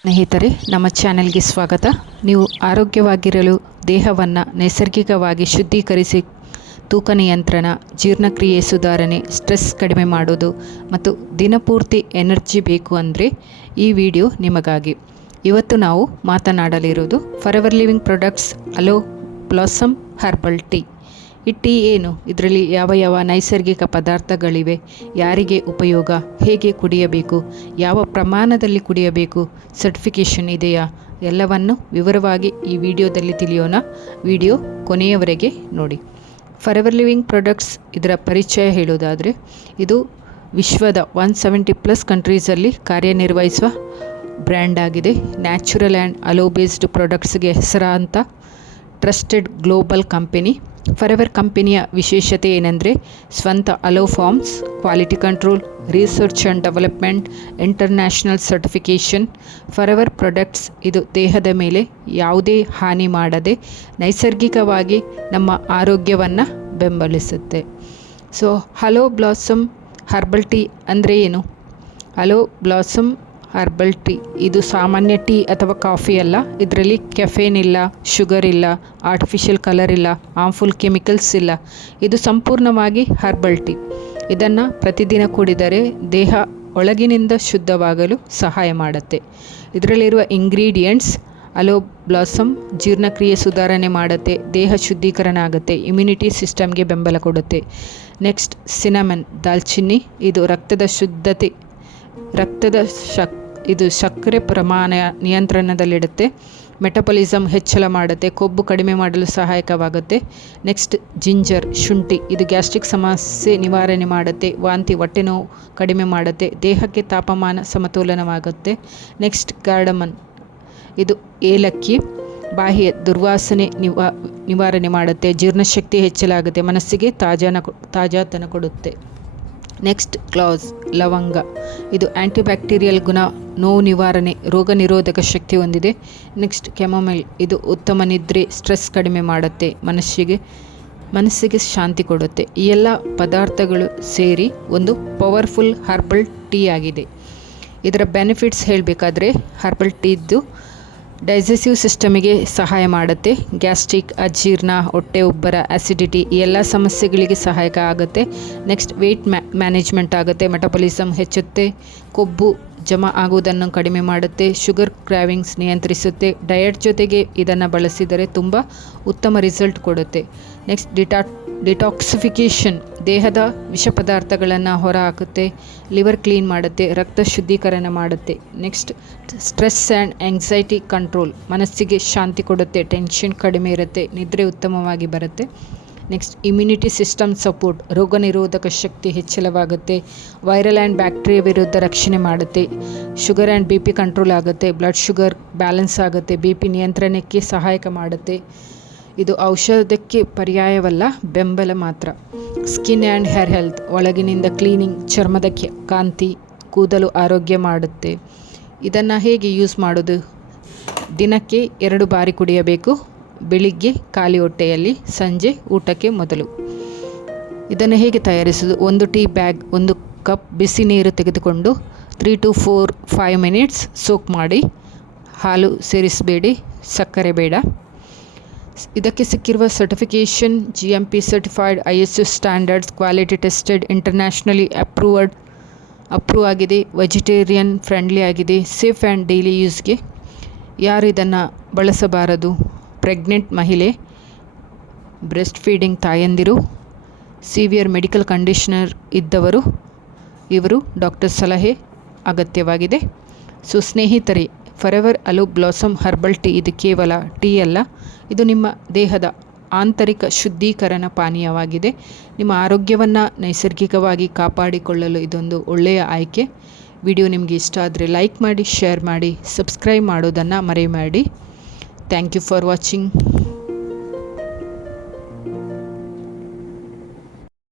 ಸ್ನೇಹಿತರೆ, ನಮ್ಮ ಚಾನೆಲ್ಗೆ ಸ್ವಾಗತ. ನೀವು ಆರೋಗ್ಯವಾಗಿರಲು ದೇಹವನ್ನು ನೈಸರ್ಗಿಕವಾಗಿ ಶುದ್ಧೀಕರಿಸಿ ತೂಕ ನಿಯಂತ್ರಣ, ಜೀರ್ಣಕ್ರಿಯೆ ಸುಧಾರಣೆ, ಸ್ಟ್ರೆಸ್ ಕಡಿಮೆ ಮಾಡೋದು ಮತ್ತು ದಿನಪೂರ್ತಿ ಎನರ್ಜಿ ಬೇಕು ಅಂದರೆ ಈ ವಿಡಿಯೋ ನಿಮಗಾಗಿ. ಇವತ್ತು ನಾವು ಮಾತನಾಡಲಿರೋದು Forever Living Products Aloe Blossom Herbal Tea. ಈ ಟೀ ಏನು, ಇದರಲ್ಲಿ ಯಾವ ನೈಸರ್ಗಿಕ ಪದಾರ್ಥಗಳಿವೆ, ಯಾರಿಗೆ ಉಪಯೋಗ, ಹೇಗೆ ಕುಡಿಯಬೇಕು, ಯಾವ ಪ್ರಮಾಣದಲ್ಲಿ ಕುಡಿಯಬೇಕು, ಸರ್ಟಿಫಿಕೇಷನ್ ಇದೆಯಾ, ಎಲ್ಲವನ್ನು ವಿವರವಾಗಿ ಈ ವಿಡಿಯೋದಲ್ಲಿ ತಿಳಿಯೋಣ. ವಿಡಿಯೋ ಕೊನೆಯವರೆಗೆ ನೋಡಿ. ಫಾರೆವರ್ ಲಿವಿಂಗ್ ಪ್ರಾಡಕ್ಟ್ಸ್ ಇದರ ಪರಿಚಯ ಹೇಳೋದಾದರೆ, ಇದು ವಿಶ್ವದ 170+ ಕಂಟ್ರೀಸಲ್ಲಿ ಕಾರ್ಯನಿರ್ವಹಿಸುವ ಬ್ರ್ಯಾಂಡ್ ಆಗಿದೆ. ನ್ಯಾಚುರಲ್ ಆ್ಯಂಡ್ ಅಲೋ ಬೇಸ್ಡ್ ಪ್ರಾಡಕ್ಟ್ಸ್ಗೆ ಹೆಸರಾಂತ ಟ್ರಸ್ಟೆಡ್ ಗ್ಲೋಬಲ್ ಕಂಪನಿ. ಫಾರೆವರ್ ಕಂಪನಿಯ ವಿಶೇಷತೆ ಏನೆಂದರೆ ಸ್ವಂತ aloe farms, quality control, research and development, international certification. Forever products ಇದು ದೇಹದ ಮೇಲೆ ಯಾವುದೇ ಹಾನಿ ಮಾಡದೆ ನೈಸರ್ಗಿಕವಾಗಿ ನಮ್ಮ ಆರೋಗ್ಯವನ್ನು ಬೆಂಬಲಿಸುತ್ತೆ. So Aloe Blossom Herbal Tea ಅಂದರೆ ಏನು? ಅಲೋ ಬ್ಲಾಸಮ್ ಹರ್ಬಲ್ ಟೀ ಇದು ಸಾಮಾನ್ಯ ಟೀ ಅಥವಾ ಕಾಫಿ ಅಲ್ಲ. ಇದರಲ್ಲಿ ಕೆಫೇನ್ ಇಲ್ಲ, ಶುಗರ್ ಇಲ್ಲ, ಆರ್ಟಿಫಿಷಿಯಲ್ ಕಲರ್ ಇಲ್ಲ, ಹಾರ್ಮ್ಫುಲ್ ಕೆಮಿಕಲ್ಸ್ ಇಲ್ಲ. ಇದು ಸಂಪೂರ್ಣವಾಗಿ ಹರ್ಬಲ್ ಟೀ. ಇದನ್ನು ಪ್ರತಿದಿನ ಕುಡಿದರೆ ದೇಹ ಒಳಗಿನಿಂದ ಶುದ್ಧವಾಗಲು ಸಹಾಯ ಮಾಡುತ್ತೆ. ಇದರಲ್ಲಿರುವ ಇಂಗ್ರೀಡಿಯೆಂಟ್ಸ್: ಅಲೋ ಬ್ಲಾಸಮ್ ಜೀರ್ಣಕ್ರಿಯೆ ಸುಧಾರಣೆ ಮಾಡುತ್ತೆ, ದೇಹ ಶುದ್ಧೀಕರಣ ಆಗುತ್ತೆ, ಇಮ್ಯುನಿಟಿ ಸಿಸ್ಟಮ್ಗೆ ಬೆಂಬಲ ಕೊಡುತ್ತೆ. ನೆಕ್ಸ್ಟ್ ಸಿನಮನ್ ದಾಲ್ಚಿನ್ನಿ, ಇದು ರಕ್ತದ ಶುದ್ಧತೆ, ಇದು ಸಕ್ಕರೆ ಪ್ರಮಾಣ ನಿಯಂತ್ರಣದಲ್ಲಿಡುತ್ತೆ, ಮೆಟಬಾಲಿಸಮ್ ಹೆಚ್ಚಳ ಮಾಡುತ್ತೆ, ಕೊಬ್ಬು ಕಡಿಮೆ ಮಾಡಲು ಸಹಾಯಕವಾಗುತ್ತೆ. ನೆಕ್ಸ್ಟ್ ಜಿಂಜರ್ ಶುಂಠಿ, ಇದು ಗ್ಯಾಸ್ಟ್ರಿಕ್ ಸಮಸ್ಯೆ ನಿವಾರಣೆ ಮಾಡುತ್ತೆ, ವಾಂತಿ ಹೊಟ್ಟೆ ನೋವು ಕಡಿಮೆ ಮಾಡುತ್ತೆ, ದೇಹಕ್ಕೆ ತಾಪಮಾನ ಸಮತೋಲನವಾಗುತ್ತೆ. ನೆಕ್ಸ್ಟ್ ಕಾರ್ಡಮನ್, ಇದು ಏಲಕ್ಕಿ, ಬಾಯಿಯ ದುರ್ವಾಸನೆ ನಿವಾರಣೆ ಮಾಡುತ್ತೆ, ಜೀರ್ಣಶಕ್ತಿ ಹೆಚ್ಚಲಾಗುತ್ತೆ, ಮನಸ್ಸಿಗೆ ತಾಜಾತನ ಕೊಡುತ್ತೆ. ನೆಕ್ಸ್ಟ್ ಕ್ಲೋವ್ಸ್ ಲವಂಗ, ಇದು ಆ್ಯಂಟಿಬ್ಯಾಕ್ಟೀರಿಯಲ್ ಗುಣ, ನೋವು ನಿವಾರಣೆ, ರೋಗ ನಿರೋಧಕ ಶಕ್ತಿ ಹೊಂದಿದೆ. ನೆಕ್ಸ್ಟ್ ಕೆಮೊಮೈಲ್, ಇದು ಉತ್ತಮ ನಿದ್ರೆ, ಸ್ಟ್ರೆಸ್ ಕಡಿಮೆ ಮಾಡುತ್ತೆ, ಮನಸ್ಸಿಗೆ ಶಾಂತಿ ಕೊಡುತ್ತೆ. ಈ ಎಲ್ಲ ಪದಾರ್ಥಗಳು ಸೇರಿ ಒಂದು ಪವರ್ಫುಲ್ ಹರ್ಬಲ್ ಟೀ ಆಗಿದೆ. ಇದರ ಬೆನಿಫಿಟ್ಸ್ ಹೇಳಬೇಕಾದ್ರೆ, ಹರ್ಬಲ್ ಟೀದ್ದು ಡೈಜೆಸ್ಟಿವ್ ಸಿಸ್ಟಮಿಗೆ ಸಹಾಯ ಮಾಡುತ್ತೆ, ಗ್ಯಾಸ್ಟ್ರಿಕ್, ಅಜೀರ್ಣ, ಹೊಟ್ಟೆ ಉಬ್ಬರ, ಆ್ಯಸಿಡಿಟಿ ಈ ಎಲ್ಲ ಸಮಸ್ಯೆಗಳಿಗೆ ಸಹಾಯಕ ಆಗುತ್ತೆ. ನೆಕ್ಸ್ಟ್ ವೆಯ್ಟ್ ಮ್ಯಾನೇಜ್ಮೆಂಟ್ ಆಗುತ್ತೆ, ಮೆಟಬಾಲಿಸಮ್ ಹೆಚ್ಚುತ್ತೆ, ಕೊಬ್ಬು ಜಮಾ ಆಗುವುದನ್ನು ಕಡಿಮೆ ಮಾಡುತ್ತೆ, ಶುಗರ್ ಕ್ರಾವಿಂಗ್ಸ್ ನಿಯಂತ್ರಿಸುತ್ತೆ. ಡಯಟ್ ಜೊತೆಗೆ ಇದನ್ನು ಬಳಸಿದರೆ ತುಂಬ ಉತ್ತಮ ರಿಸಲ್ಟ್ ಕೊಡುತ್ತೆ. ನೆಕ್ಸ್ಟ್ ಡಿಟಾಕ್ಸಿಫಿಕೇಷನ್, ದೇಹದ ವಿಷ ಪದಾರ್ಥಗಳನ್ನು ಹೊರಹಾಕುತ್ತೆ, ಲಿವರ್ ಕ್ಲೀನ್ ಮಾಡುತ್ತೆ, ರಕ್ತ ಶುದ್ಧೀಕರಣ ಮಾಡುತ್ತೆ. Next stress and anxiety control, ಮನಸ್ಸಿಗೆ ಶಾಂತಿ ಕೊಡುತ್ತೆ, ಟೆನ್ಷನ್ ಕಡಿಮೆ ಇರುತ್ತೆ, ನಿದ್ರೆ ಉತ್ತಮವಾಗಿ ಬರುತ್ತೆ. ನೆಕ್ಸ್ಟ್ ಇಮ್ಯುನಿಟಿ ಸಿಸ್ಟಮ್ ಸಪೋರ್ಟ್, ರೋಗ ನಿರೋಧಕ ಶಕ್ತಿ ಹೆಚ್ಚಳವಾಗುತ್ತೆ, ವೈರಲ್ ಆ್ಯಂಡ್ ಬ್ಯಾಕ್ಟೀರಿಯಾ ವಿರುದ್ಧ ರಕ್ಷಣೆ ಮಾಡುತ್ತೆ, ಶುಗರ್ ಆ್ಯಂಡ್ BP ಕಂಟ್ರೋಲ್ ಆಗುತ್ತೆ, ಬ್ಲಡ್ ಶುಗರ್ ಬ್ಯಾಲೆನ್ಸ್ ಆಗುತ್ತೆ, BP ನಿಯಂತ್ರಣಕ್ಕೆ ಸಹಾಯಕ ಮಾಡುತ್ತೆ. ಇದು ಔಷಧಕ್ಕೆ ಪರ್ಯಾಯವಲ್ಲ, ಬೆಂಬಲ ಮಾತ್ರ. ಸ್ಕಿನ್ ಆ್ಯಂಡ್ ಹೇರ್ ಹೆಲ್ತ್, ಒಳಗಿನಿಂದ ಕ್ಲೀನಿಂಗ್, ಚರ್ಮದ ಕಾಂತಿ, ಕೂದಲು ಆರೋಗ್ಯ ಮಾಡುತ್ತೆ. ಇದನ್ನು ಹೇಗೆ ಯೂಸ್ ಮಾಡೋದು? ದಿನಕ್ಕೆ 2 ಬಾರಿ ಕುಡಿಯಬೇಕು, ಬೆಳಿಗ್ಗೆ ಖಾಲಿ ಹೊಟ್ಟೆಯಲ್ಲಿ, ಸಂಜೆ ಊಟಕ್ಕೆ ಮೊದಲು. ಇದನ್ನು ಹೇಗೆ ತಯಾರಿಸೋದು? 1 ಟೀ ಬ್ಯಾಗ್, 1 ಕಪ್ ಬಿಸಿ ನೀರು ತೆಗೆದುಕೊಂಡು 3 to 5 ಮಿನಿಟ್ಸ್ ಸೋಕ್ ಮಾಡಿ. ಹಾಲು ಸೇರಿಸಬೇಡಿ, ಸಕ್ಕರೆ ಬೇಡ. ಇದಕ್ಕೆ ಸಿಕ್ಕಿರುವ certification GMP certified, ISO standards, quality tested, internationally approve ಆಗಿದೆ, ವೆಜಿಟೇರಿಯನ್ ಫ್ರೆಂಡ್ಲಿ ಆಗಿದೆ, ಸೇಫ್ ಆ್ಯಂಡ್ ಡೈಲಿ ಯೂಸ್ಗೆ. ಯಾರು ಇದನ್ನು ಬಳಸಬಾರದು? ಪ್ರೆಗ್ನೆಂಟ್ ಮಹಿಳೆ, ಬ್ರೆಸ್ಟ್ ಫೀಡಿಂಗ್ ತಾಯಂದಿರು, ಸಿವಿಯರ್ ಮೆಡಿಕಲ್ ಕಂಡೀಷನರ್ ಇದ್ದವರು, ಇವರು ಡಾಕ್ಟರ್ ಸಲಹೆ ಅಗತ್ಯವಾಗಿದೆ. ಸೊ ಸ್ನೇಹಿತರೆ, forever hello Blossom Herbal tea ಇದು ಕೇವಲ ಟೀ ಅಲ್ಲ, ಇದು ನಿಮ್ಮ ದೇಹದ ಆಂತರಿಕ ಶುದ್ಧೀಕರಣ ಪಾನೀಯವಾಗಿದೆ. ನಿಮ್ಮ ಆರೋಗ್ಯವನ್ನು ನೈಸರ್ಗಿಕವಾಗಿ ಕಾಪಾಡಿಕೊಳ್ಳಲು ಇದೊಂದು ಒಳ್ಳೆಯ ಆಯ್ಕೆ. ವಿಡಿಯೋ ನಿಮಗೆ ಇಷ್ಟ ಆದರೆ ಲೈಕ್ ಮಾಡಿ, ಶೇರ್ ಮಾಡಿ, ಸಬ್ಸ್ಕ್ರೈಬ್ ಮಾಡೋದನ್ನು ಮರೆಯಬೇಡಿ. Thank you for watching.